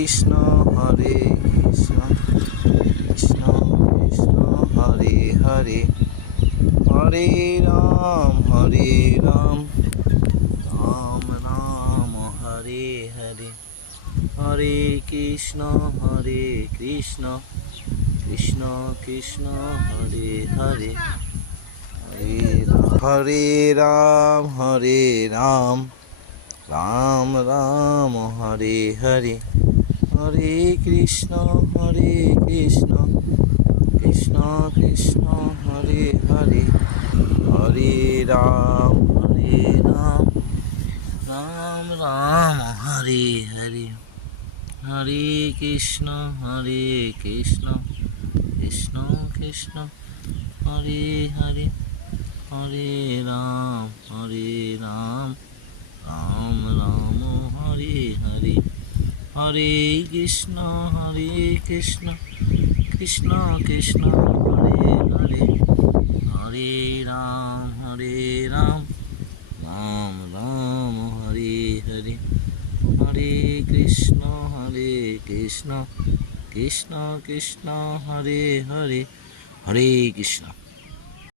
Krishna Hare Krishna Krishna Krishna Hare Hare Hare Ram Ram Ram Hare Hare Hare Krishna Krishna Krishna Hare Hare Hare Ram Ram Ram Hare Hare Hare Krishna Krishna Krishna Hare Hare Hare Ram Ram Ram Hare Hare Hare Krishna Krishna Krishna Hare Hare Hare Ram Ram Ram Hare Hare Hare Krishna Krishna Krishna Hare Hare Hare Ram Ram Ram Hare Hare Hare Krishna Krishna Krishna Hare Hare Hare Krishna.